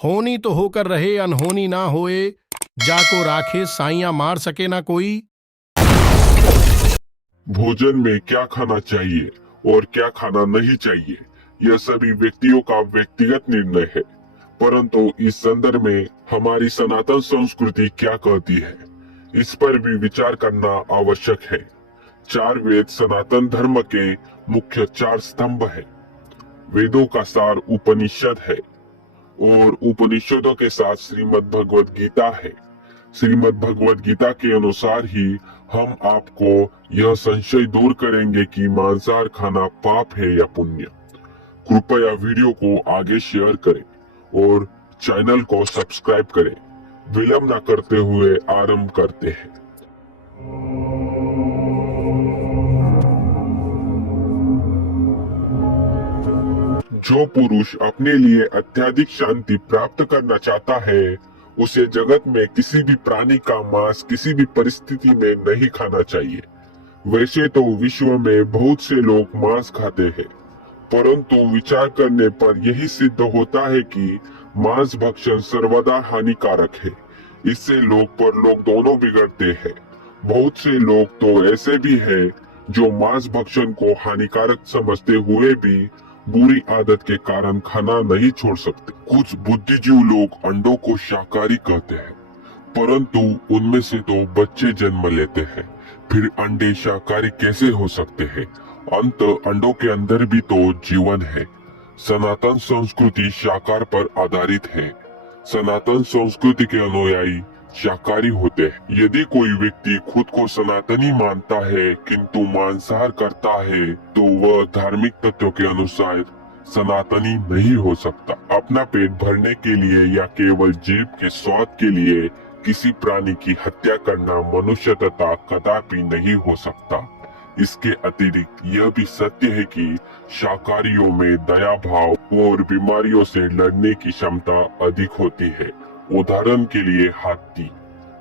होनी तो होकर रहे अनहोनी ना होए, जाको राखे साइयां मार सके ना कोई। भोजन में क्या खाना चाहिए और क्या खाना नहीं चाहिए, यह सभी व्यक्तियों का व्यक्तिगत निर्णय है। परंतु इस संदर्भ में हमारी सनातन संस्कृति क्या कहती है, इस पर भी विचार करना आवश्यक है। चार वेद सनातन धर्म के मुख्य चार स्तंभ है। वेदों का सार उपनिषद है और उपनिषदों के साथ श्रीमद् भगवद गीता है। श्रीमद् भगवद गीता के अनुसार ही हम आपको यह संशय दूर करेंगे कि मांसाहार खाना पाप है या पुण्य। कृपया वीडियो को आगे शेयर करें और चैनल को सब्सक्राइब करें। विलंब न करते हुए आरंभ करते हैं। जो पुरुष अपने लिए अत्यधिक शांति प्राप्त करना चाहता है, उसे जगत में किसी भी प्राणी का मांस किसी भी परिस्थिति में नहीं खाना चाहिए। वैसे तो विश्व में बहुत से लोग मांस खाते हैं, परंतु विचार करने पर यही सिद्ध होता है कि मांस भक्षण सर्वदा हानिकारक है। इससे लोग परलोक दोनों बिगड़ते हैं। बहुत से लोग तो ऐसे भी हैं जो मांस भक्षण को हानिकारक समझते हुए भी बुरी आदत के कारण खाना नहीं छोड़ सकते। कुछ बुद्धिजीवी लोग अंडों को शाकाहारी कहते हैं, परंतु उनमें से तो बच्चे जन्म लेते हैं, फिर अंडे शाकाहारी कैसे हो सकते हैं? अंडों के अंदर भी तो जीवन है। सनातन संस्कृति शाकाहार पर आधारित है। सनातन संस्कृति के अनुयायी शाकाहारी होते हैं। यदि कोई व्यक्ति खुद को सनातनी मानता है किंतु मांसाहार करता है, तो वह धार्मिक तत्वों के अनुसार सनातनी नहीं हो सकता। अपना पेट भरने के लिए या केवल जीभ के स्वाद के लिए किसी प्राणी की हत्या करना मनुष्य तथा कदापि नहीं हो सकता। इसके अतिरिक्त यह भी सत्य है कि शाकाहारियों में दया भाव और बीमारियों से लड़ने की क्षमता अधिक होती है। उदाहरण के लिए हाथी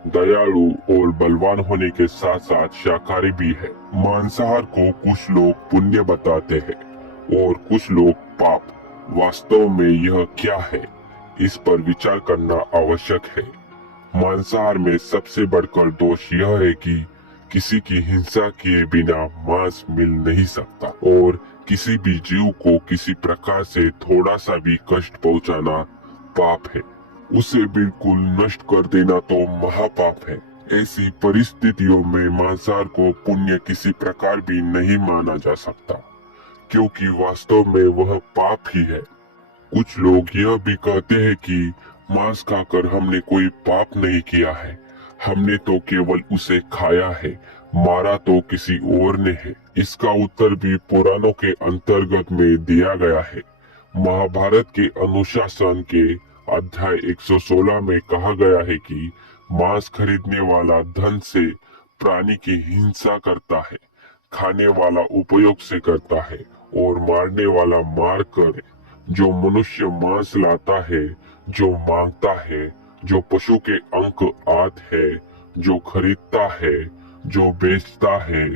दयालु और बलवान होने के साथ साथ शाकाहारी भी है। मांसाहार को कुछ लोग पुण्य बताते हैं और कुछ लोग पाप। वास्तव में यह क्या है, इस पर विचार करना आवश्यक है। मांसाहार में सबसे बढ़कर दोष यह है कि किसी की हिंसा किए बिना मांस मिल नहीं सकता और किसी भी जीव को किसी प्रकार से थोड़ा सा भी कष्ट पहुंचाना पाप है। उसे बिल्कुल नष्ट कर देना तो महापाप है। ऐसी परिस्थितियों में मांसाहार को पुण्य किसी प्रकार भी नहीं माना जा सकता, क्योंकि वास्तव में वह पाप ही है। कुछ लोग यह भी कहते हैं कि मांस खाकर हमने कोई पाप नहीं किया है, हमने तो केवल उसे खाया है, मारा तो किसी और ने है। इसका उत्तर भी पुराणों के अंतर्गत में दिया गया है। महाभारत के अनुशासन के अध्याय 116 में कहा गया है कि मांस खरीदने वाला धन से प्राणी की हिंसा करता है, खाने वाला उपयोग से करता है और मारने वाला मार कर। जो मनुष्य मांस लाता है, जो मांगता है, जो पशु के अंक आत है, जो खरीदता है, जो बेचता है,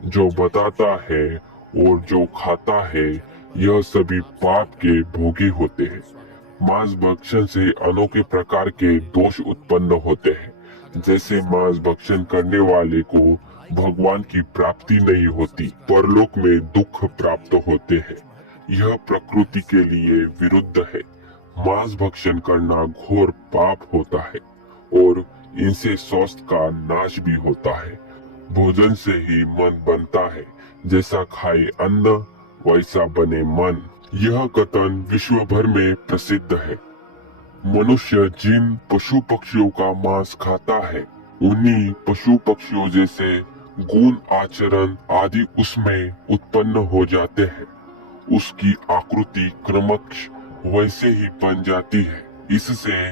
जो बताता है और जो खाता है, यह सभी पाप के भोगी होते हैं। मांस भक्षण से अनोखे प्रकार के दोष उत्पन्न होते हैं। जैसे मांस भक्षण करने वाले को भगवान की प्राप्ति नहीं होती, परलोक में दुख प्राप्त होते हैं। यह प्रकृति के लिए विरुद्ध है। मांस भक्षण करना घोर पाप होता है और इनसे स्वास्थ्य का नाश भी होता है। भोजन से ही मन बनता है, जैसा खाए अन्न वैसा बने मन। यह कथन विश्व भर में प्रसिद्ध है। मनुष्य जिन पशु पक्षियों का मांस खाता है, उन्हीं पशु पक्षियों जैसे गुण आचरण आदि उसमें उत्पन्न हो जाते हैं। उसकी आकृति क्रमश वैसे ही बन जाती है। इससे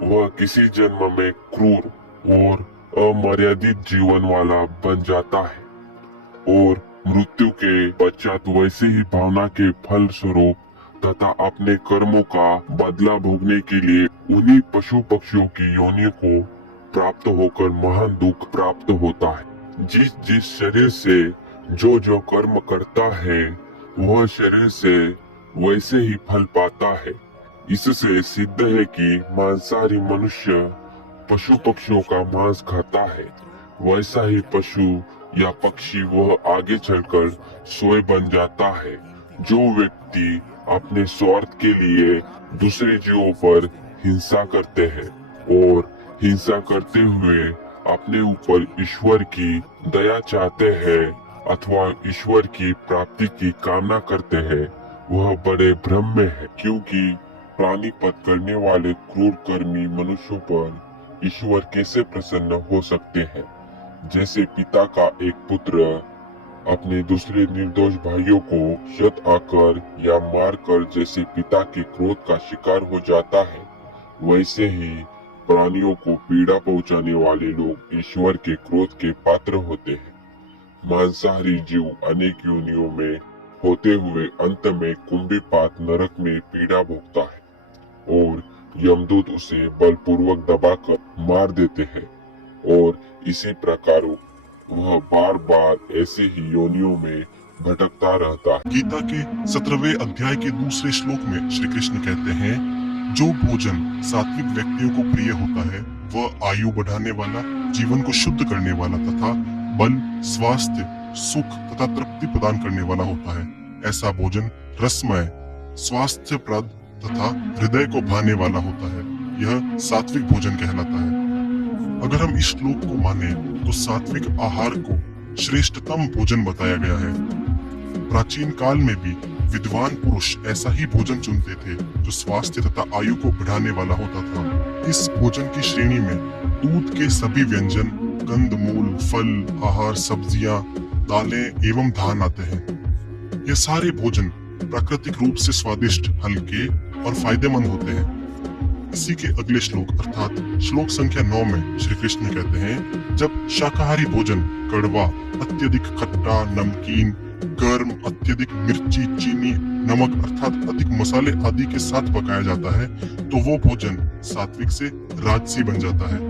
वह किसी जन्म में क्रूर और अमर्यादित जीवन वाला बन जाता है और मृत्यु के पश्चात वैसे ही भावना के फल स्वरूप तथा अपने कर्मों का बदला भोगने के लिए उन्हीं पशु पक्षियों की योनियों को प्राप्त होकर महान दुख प्राप्त होता है। जिस जिस शरीर से जो जो कर्म करता है, वह शरीर से वैसे ही फल पाता है। इससे सिद्ध है कि मांसाहारी मनुष्य पशु पक्षियों का मांस खाता है, वैसा ही पशु या पक्षी वह आगे चलकर सोए बन जाता है। जो व्यक्ति अपने स्वार्थ के लिए दूसरे जीवों पर हिंसा करते हैं और हिंसा करते हुए अपने ऊपर ईश्वर की दया चाहते हैं अथवा ईश्वर की प्राप्ति की कामना करते हैं, वह बड़े भ्रम में है, क्योंकि प्राणीपत करने वाले क्रूर कर्मी मनुष्यों पर ईश्वर कैसे प्रसन्न हो सकते हैं। जैसे पिता का एक पुत्र अपने दूसरे निर्दोष भाइयों को शत आकर या मारकर जैसे पिता के क्रोध का शिकार हो जाता है, वैसे ही प्राणियों को पीड़ा पहुंचाने वाले लोग ईश्वर के क्रोध के पात्र होते हैं। मांसाहारी जीव अनेक योनियों में होते हुए अंत में कुंभीपात नरक में पीड़ा भोगता है और यमदूत उसे बलपूर्वक दबाकर मार देते हैं और इसी प्रकार वह बार बार ऐसी ही योनियों में भटकता रहता है। गीता के 17वें अध्याय के दूसरे श्लोक में श्री कृष्ण कहते हैं, जो भोजन सात्विक व्यक्तियों को प्रिय होता है वह आयु बढ़ाने वाला, जीवन को शुद्ध करने वाला तथा बल, स्वास्थ्य, सुख तथा तृप्ति प्रदान करने वाला होता है। ऐसा भोजन रसमय, स्वास्थ्यप्रद तथा हृदय को भाने वाला होता है। यह सात्विक भोजन कहलाता है। अगर हम इस श्लोक को माने तो सात्विक आहार को श्रेष्ठतम भोजन बताया गया है। प्राचीन काल में भी विद्वान पुरुष ऐसा ही भोजन चुनते थे जो स्वास्थ्य तथा आयु को बढ़ाने वाला होता था। इस भोजन की श्रेणी में दूध के सभी व्यंजन, कंदमूल, फल, आहार, सब्जियां, दालें एवं धान आते हैं। ये सारे भोजन प्राकृतिक रूप से स्वादिष्ट, हल्के और फायदेमंद होते हैं। इसी के अगले श्लोक अर्थात श्लोक संख्या 9 में श्री कृष्ण कहते हैं, जब शाकाहारी भोजन कड़वा, अत्यधिक खट्टा, नमकीन, गर्म, अत्यधिक मिर्ची, चीनी, नमक अर्थात अधिक मसाले आदि के साथ पकाया जाता है तो वो भोजन सात्विक से राजसी बन जाता है।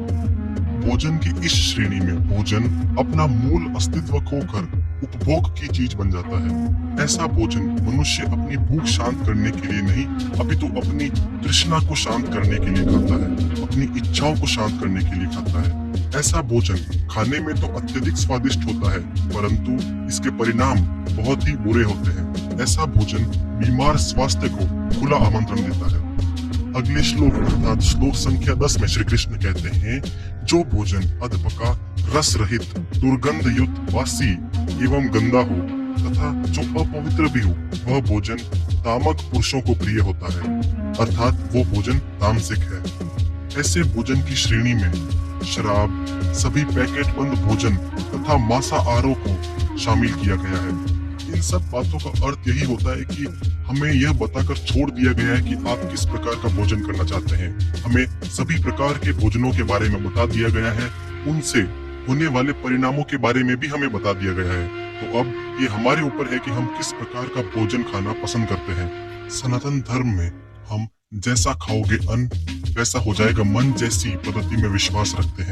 भोजन की इस श्रेणी में भोजन अपना मूल अस्तित्व खोकर उपभोग की चीज बन जाता है। ऐसा भोजन मनुष्य अपनी भूख शांत करने के लिए नहीं अपितु अपनी तृष्णा को शांत करने के लिए खाता है, अपनी इच्छाओं को शांत करने के लिए खाता है। ऐसा भोजन खाने में तो अत्यधिक स्वादिष्ट होता है परंतु इसके परिणाम बहुत ही बुरे होते हैं। ऐसा भोजन बीमार स्वास्थ्य को खुला आमंत्रण देता है। अगले श्लोक अर्थात श्लोक संख्या 10 में श्री कृष्ण कहते हैं, जो भोजन अधपका, रस रहित, दुर्गंध युक्त, वासी एवं गंदा हो तथा जो अपवित्र भी हो वह भोजन तामक पुरुषों को प्रिय होता है अर्थात वो भोजन तामसिक है। ऐसे भोजन की श्रेणी में शराब, सभी पैकेट बंद भोजन तथा मांसाहारों को शामिल किया गया है। इन सब बातों का अर्थ यही होता है कि हमें यह बताकर छोड़ दिया गया है कि आप किस प्रकार का भोजन करना चाहते हैं। हमें सभी प्रकार के भोजनों के बारे में बता दिया गया है, उनसे होने वाले परिणामों के बारे में भी हमें बता दिया गया है। तो अब ये हमारे ऊपर है कि हम किस प्रकार का भोजन खाना पसंद करते हैं। सनातन धर्म में हम जैसा खाओगे अन्न वैसा हो जाएगा मन जैसी पद्धति में विश्वास रखते हैं।